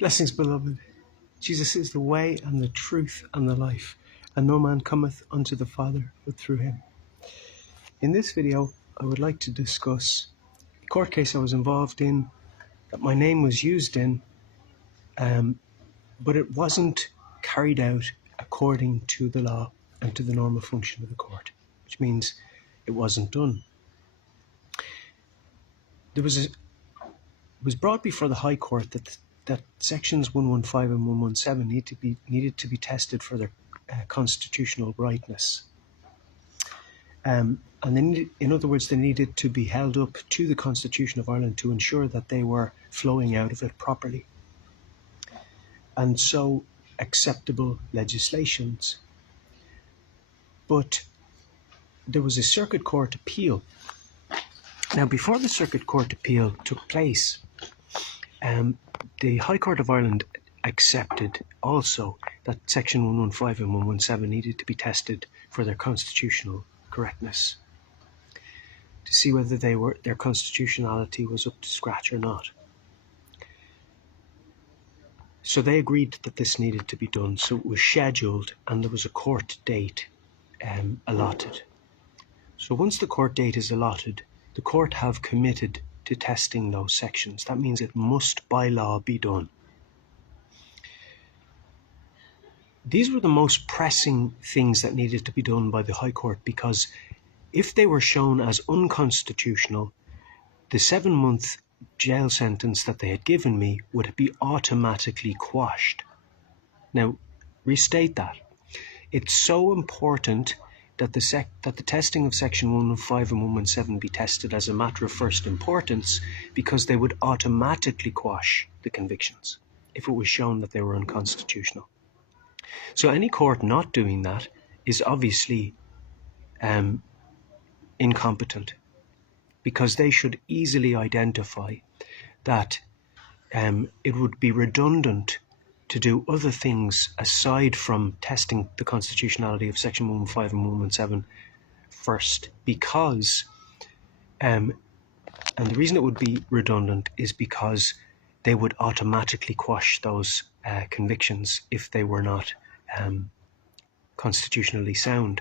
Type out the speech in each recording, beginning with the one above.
Blessings, beloved. Jesus is the way and the truth and the life, and no man cometh unto the Father but through him. In this video, I would like to discuss a court case I was involved in that my name was used in, but it wasn't carried out according to the law and to the normal function of the court, which means it wasn't done. It was brought before the High Court that sections 115 and 117 needed to be tested for their constitutional rightness. And in other words, they needed to be held up to the Constitution of Ireland to ensure that they were flowing out of it properly. And so acceptable legislations. But there was a Circuit Court appeal. Now, before the Circuit Court appeal took place, the High Court of Ireland accepted also that section 115 and 117 needed to be tested for their constitutional correctness, to see whether their constitutionality was up to scratch or not. So they agreed that this needed to be done. So it was scheduled, and there was a court date allotted. So once the court date is allotted, the court have committed to testing those sections. That means it must by law be done. These were the most pressing things that needed to be done by the High Court, because if they were shown as unconstitutional, the 7-month jail sentence that they had given me would be automatically quashed. Now, restate that. It's so important that the testing of section 115 and 117 be tested as a matter of first importance, because they would automatically quash the convictions if it was shown that they were unconstitutional. So any court not doing that is obviously incompetent, because they should easily identify that it would be redundant to do other things aside from testing the constitutionality of section 115 and 117 first, because and the reason it would be redundant is because they would automatically quash those convictions if they were not constitutionally sound.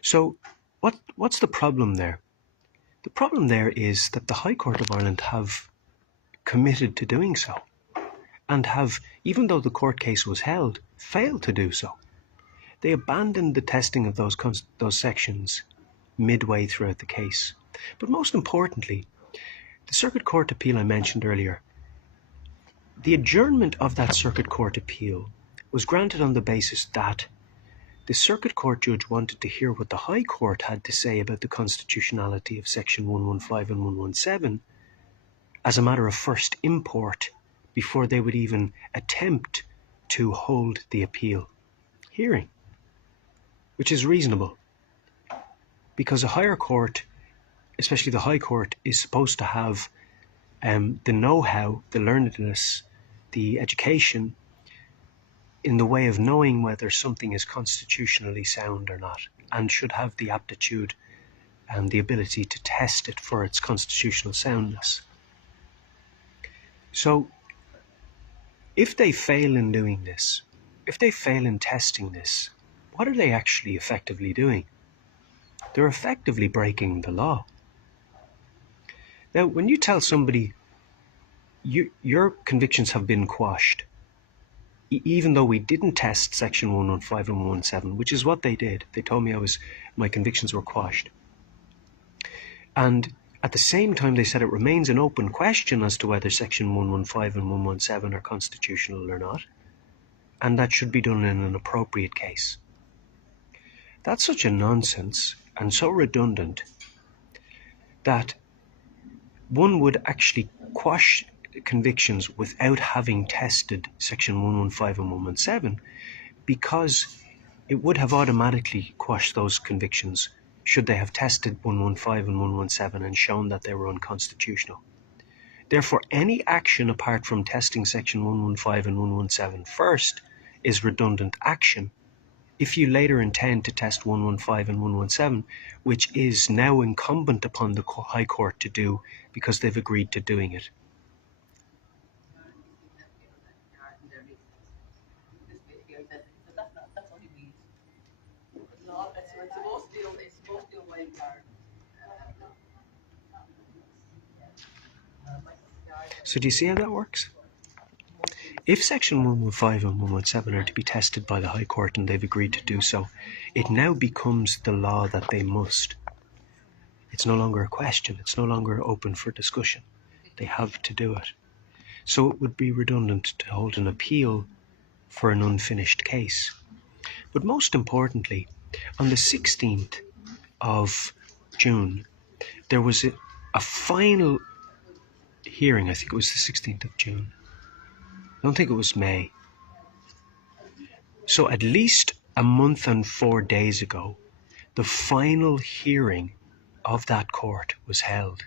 So what's the problem there? The problem there is that the High Court of Ireland have committed to doing so, and have, even though the court case was held, failed to do so. They abandoned the testing of those sections midway throughout the case. But most importantly, the Circuit Court appeal I mentioned earlier, the adjournment of that Circuit Court appeal was granted on the basis that the Circuit Court judge wanted to hear what the High Court had to say about the constitutionality of section 115 and 117 as a matter of first import, before they would even attempt to hold the appeal hearing, which is reasonable, because a higher court, especially the High Court, is supposed to have the know-how, the learnedness, the education in the way of knowing whether something is constitutionally sound or not, and should have the aptitude and the ability to test it for its constitutional soundness. So if they fail in doing this, if they fail in testing this, what are they actually effectively doing? They're effectively breaking the law. Now, when you tell somebody your convictions have been quashed, even though we didn't test section 115 and 117, which is what they did. They told me my convictions were quashed. And at the same time, they said it remains an open question as to whether section 115 and 117 are constitutional or not, and that should be done in an appropriate case. That's such a nonsense and so redundant that one would actually quash convictions without having tested section 115 and 117, because it would have automatically quashed those convictions should they have tested 115 and 117 and shown that they were unconstitutional. Therefore, any action apart from testing section 115 and 117 first is redundant action if you later intend to test 115 and 117, which is now incumbent upon the High Court to do because they've agreed to doing it. So do you see how that works? If Section 115 and 117 are to be tested by the High Court and they've agreed to do so, it now becomes the law that they must. It's no longer a question. It's no longer open for discussion. They have to do it. So it would be redundant to hold an appeal for an unfinished case. But most importantly, on the 16th of June, there was a final hearing. I think it was the 16th of June. I don't think it was May. So at least a month and 4 days ago, the final hearing of that court was held.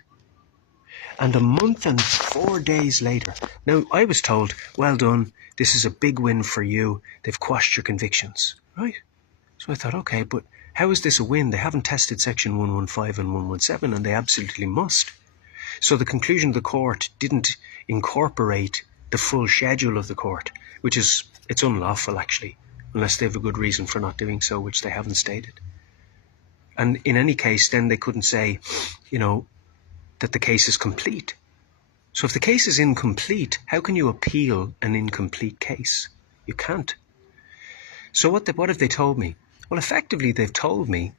And a month and 4 days later, now I was told, well done, this is a big win for you, they've quashed your convictions, right? So I thought, okay, but how is this a win? They haven't tested Section 115 and 117 and they absolutely must. So the conclusion of the court didn't incorporate the full schedule of the court, which is, it's unlawful actually, unless they have a good reason for not doing so, which they haven't stated. And in any case, then they couldn't say, that the case is complete. So if the case is incomplete, how can you appeal an incomplete case? You can't. So what have they told me? Well, effectively, they've told me,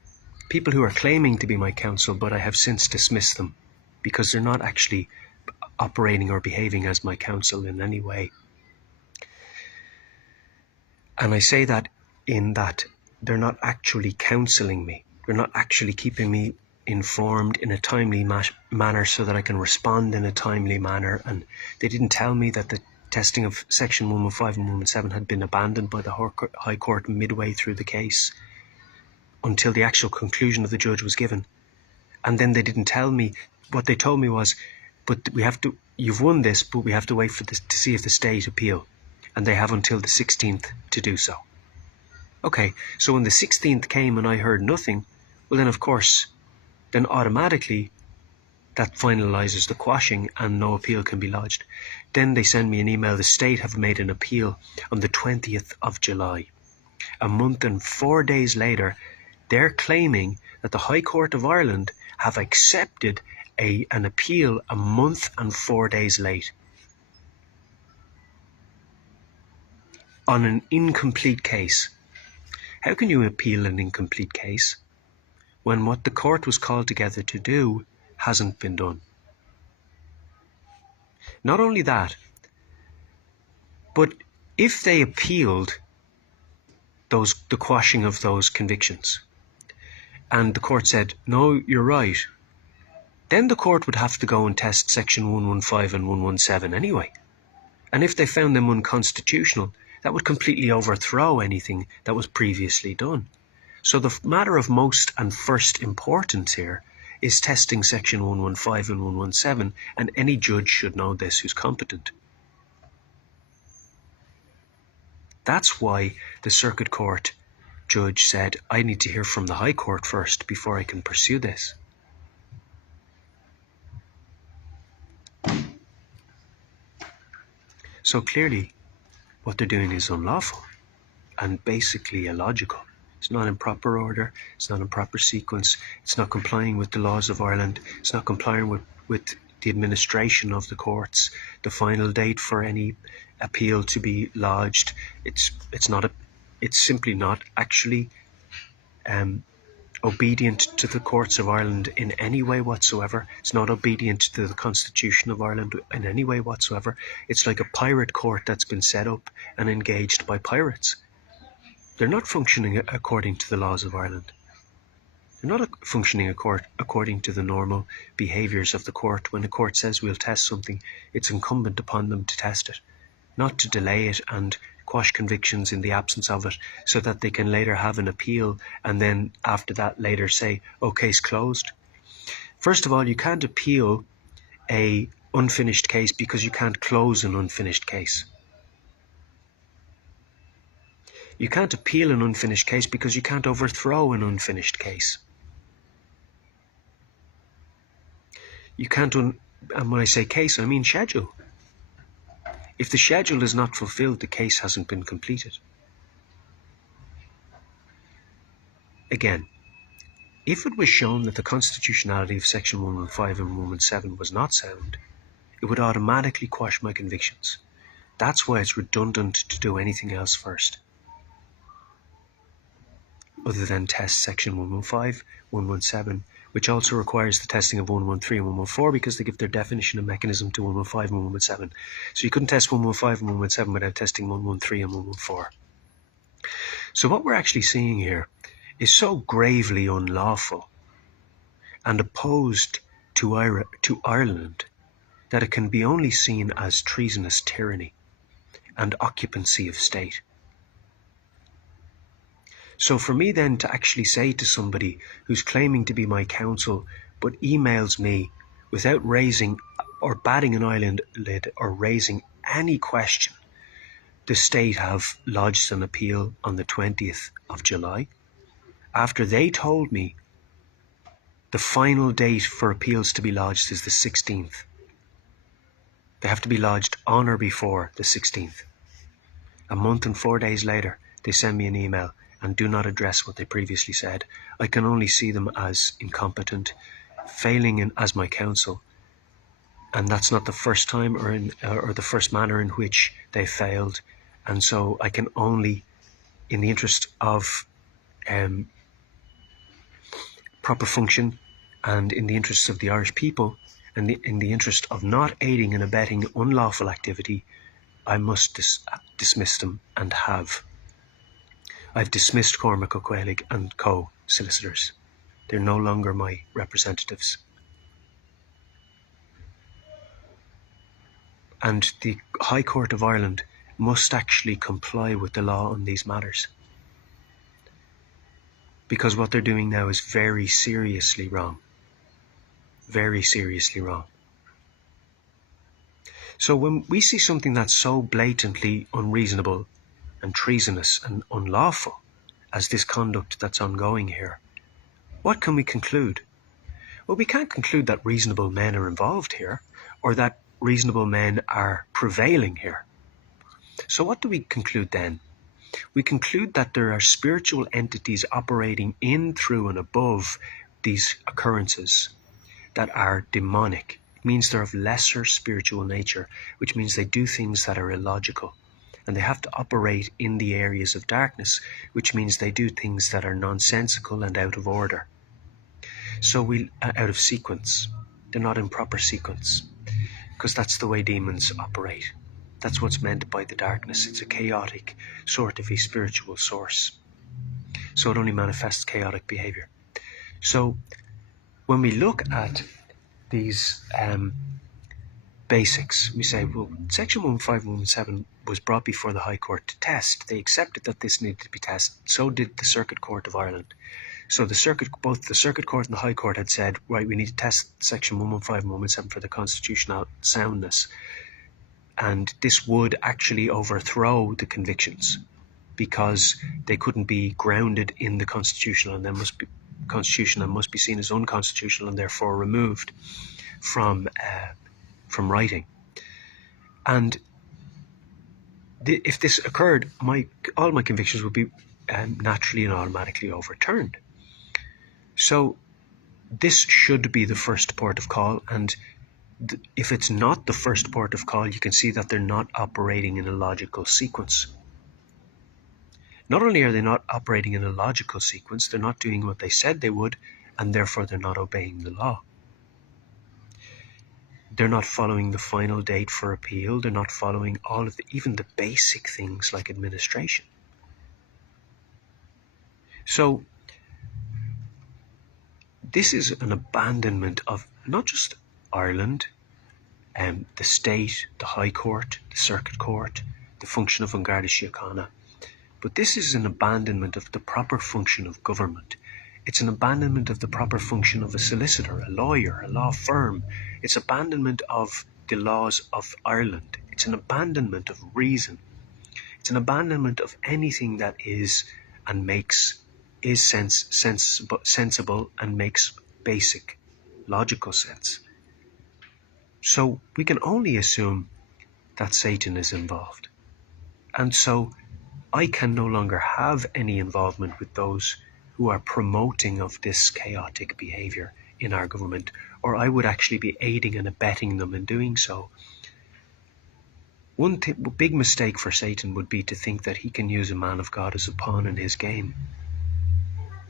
people who are claiming to be my counsel, but I have since dismissed them because they're not actually operating or behaving as my counsel in any way. And I say that in that they're not actually counselling me. They're not actually keeping me informed in a timely manner so that I can respond in a timely manner. And they didn't tell me that the testing of Section 115 and 117 had been abandoned by the High Court midway through the case until the actual conclusion of the judge was given. And then they didn't tell me. What they told me was, but you've won this, but we have to wait for this to see if the state appeal. And they have until the 16th to do so. Okay, so when the 16th came and I heard nothing, well then of course, then automatically that finalises the quashing and no appeal can be lodged. Then they send me an email, the state have made an appeal on the 20th of July. A month and 4 days later, they're claiming that the High Court of Ireland have accepted an appeal a month and 4 days late on an incomplete case. How can you appeal an incomplete case when what the court was called together to do hasn't been done? Not only that, but if they appealed the quashing of those convictions and the court said, no, you're right, then the court would have to go and test Section 115 and 117 anyway. And if they found them unconstitutional, that would completely overthrow anything that was previously done. So the matter of most and first importance here is testing Section 115 and 117, and any judge should know this who's competent. That's why the Circuit Court judge said, I need to hear from the High Court first before I can pursue this. So clearly, what they're doing is unlawful and basically illogical. It's not in proper order, it's not in proper sequence, it's not complying with the laws of Ireland, it's not complying with the administration of the courts, the final date for any appeal to be lodged. It's simply not actually obedient to the courts of Ireland in any way whatsoever. It's not obedient to the Constitution of Ireland in any way whatsoever. It's like a pirate court that's been set up and engaged by pirates. They're not functioning according to the laws of Ireland. They're not functioning according to the normal behaviours of the court. When the court says we'll test something, it's incumbent upon them to test it, not to delay it and quash convictions in the absence of it so that they can later have an appeal and then after that later say, oh, case closed. First of all, you can't appeal a unfinished case because you can't close an unfinished case. You can't appeal an unfinished case because you can't overthrow an unfinished case. You can't, and when I say case, I mean schedule. If the schedule is not fulfilled, the case hasn't been completed. again, if it was shown that the constitutionality of Section 115 and 117 was not sound, it would automatically quash my convictions. That's why it's redundant to do anything else first, other than test Section 115, 117, which also requires the testing of 113 and 114 because they give their definition and mechanism to 115 and 117. So you couldn't test 115 and 117 without testing 113 and 114. So what we're actually seeing here is so gravely unlawful and opposed to Ireland that it can be only seen as treasonous tyranny and occupancy of state. So for me then to actually say to somebody who's claiming to be my counsel but emails me without raising or batting an eyelid or raising any question, the state have lodged an appeal on the 20th of July after they told me the final date for appeals to be lodged is the 16th. They have to be lodged on or before the 16th. A month and 4 days later, they send me an email and do not address what they previously said. I can only see them as incompetent, failing as my counsel, and that's not the first time or the first manner in which they failed. And so I can only, in the interest of proper function and in the interests of the Irish people and in the interest of not aiding and abetting unlawful activity, I must dismiss them and have. I've dismissed Cormac O'Quaig and Co. solicitors. They're no longer my representatives. And the High Court of Ireland must actually comply with the law on these matters. Because what they're doing now is very seriously wrong. Very seriously wrong. So when we see something that's so blatantly unreasonable and treasonous and unlawful as this conduct that's ongoing here, what can we conclude? Well, we can't conclude that reasonable men are involved here or that reasonable men are prevailing here. So what do we conclude then? We conclude that there are spiritual entities operating in, through and above these occurrences that are demonic. It means they're of lesser spiritual nature, which means they do things that are illogical. And they have to operate in the areas of darkness, which means they do things that are nonsensical and out of order. So out of sequence. They're not in proper sequence, because that's the way demons operate. That's what's meant by the darkness. It's a chaotic sort of a spiritual source. So it only manifests chaotic behavior. So when we look at these basics, we say, well, Section 115 and 117 was brought before the High Court to test. They accepted that this needed to be tested. So did the Circuit Court of Ireland. So both the Circuit Court and the High Court had said, right, we need to test Section 115 and 117 for the constitutional soundness. And this would actually overthrow the convictions because they couldn't be grounded in the Constitution and must be seen as unconstitutional and therefore removed from writing. And if this occurred, all my convictions would be naturally and automatically overturned. So this should be the first port of call, and if it's not the first port of call, you can see that they're not operating in a logical sequence. Not only are they not operating in a logical sequence, they're not doing what they said they would, and therefore they're not obeying the law. They're not following the final date for appeal. They're not following even the basic things like administration. So this is an abandonment of not just Ireland, the state, the High Court, the Circuit Court, the function of An Garda Síochána, but this is an abandonment of the proper function of government. It's an abandonment of the proper function of a solicitor, a lawyer, a law firm. It's abandonment of the laws of Ireland. It's an abandonment of reason. It's an abandonment of anything that is sensible and makes basic logical sense. So we can only assume that Satan is involved. And so I can no longer have any involvement with those who are promoting of this chaotic behavior in our government, or I would actually be aiding and abetting them in doing so. One big mistake for Satan would be to think that he can use a man of God as a pawn in his game.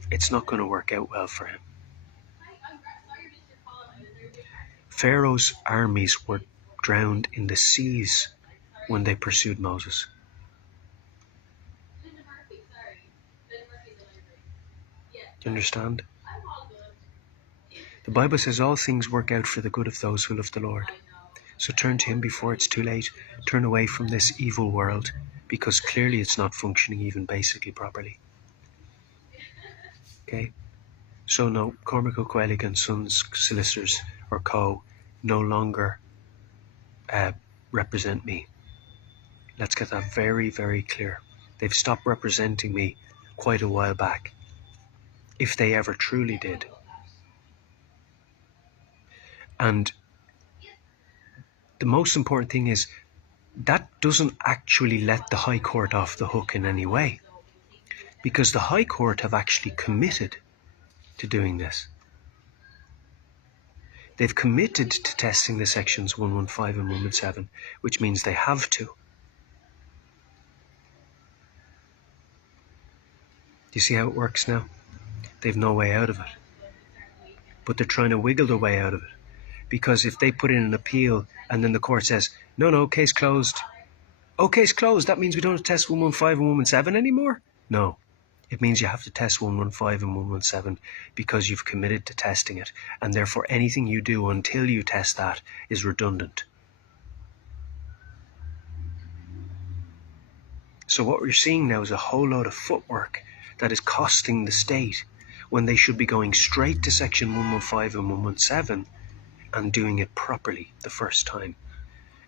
It's not going to work out well for him. Pharaoh's armies were drowned in the seas when they pursued Moses. Do you understand? The Bible says all things work out for the good of those who love the Lord. So turn to him before it's too late. Turn away from this evil world, because clearly it's not functioning even basically properly. Okay? So no, Cormac O'Quillig and Sons Solicitors or Co. no longer represent me. Let's get that very, very clear. They've stopped representing me quite a while back, if they ever truly did. And the most important thing is that doesn't actually let the High Court off the hook in any way, because the High Court have actually committed to doing this. They've committed to testing the sections 115 and 117, which means they have to. Do you see how it works now? They've no way out of it. But they're trying to wiggle their way out of it. Because if they put in an appeal and then the court says, no, case closed. Oh, case closed, that means we don't have to test 115 and 117 anymore? No. It means you have to test 115 and 117 because you've committed to testing it. And therefore anything you do until you test that is redundant. So what we're seeing now is a whole load of footwork that is costing the state when they should be going straight to section 115 and 117 and doing it properly the first time.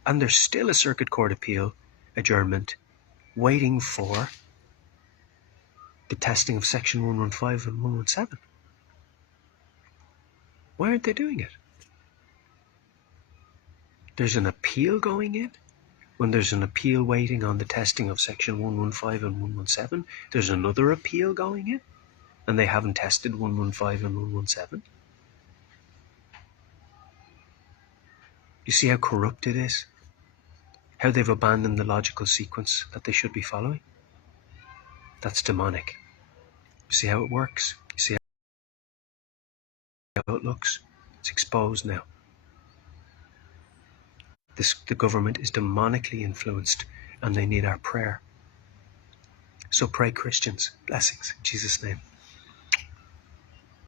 And there's still a circuit court appeal adjournment waiting for the testing of section 115 and 117. Why aren't they doing it? There's an appeal going in. When there's an appeal waiting on the testing of section 115 and 117, there's another appeal going in, and they haven't tested 115 and 117. You see how corrupt it is? How they've abandoned the logical sequence that they should be following? That's demonic. You see how it works? You see how it looks? It's exposed now. The government is demonically influenced, and they need our prayer. So pray, Christians. Blessings in Jesus' name.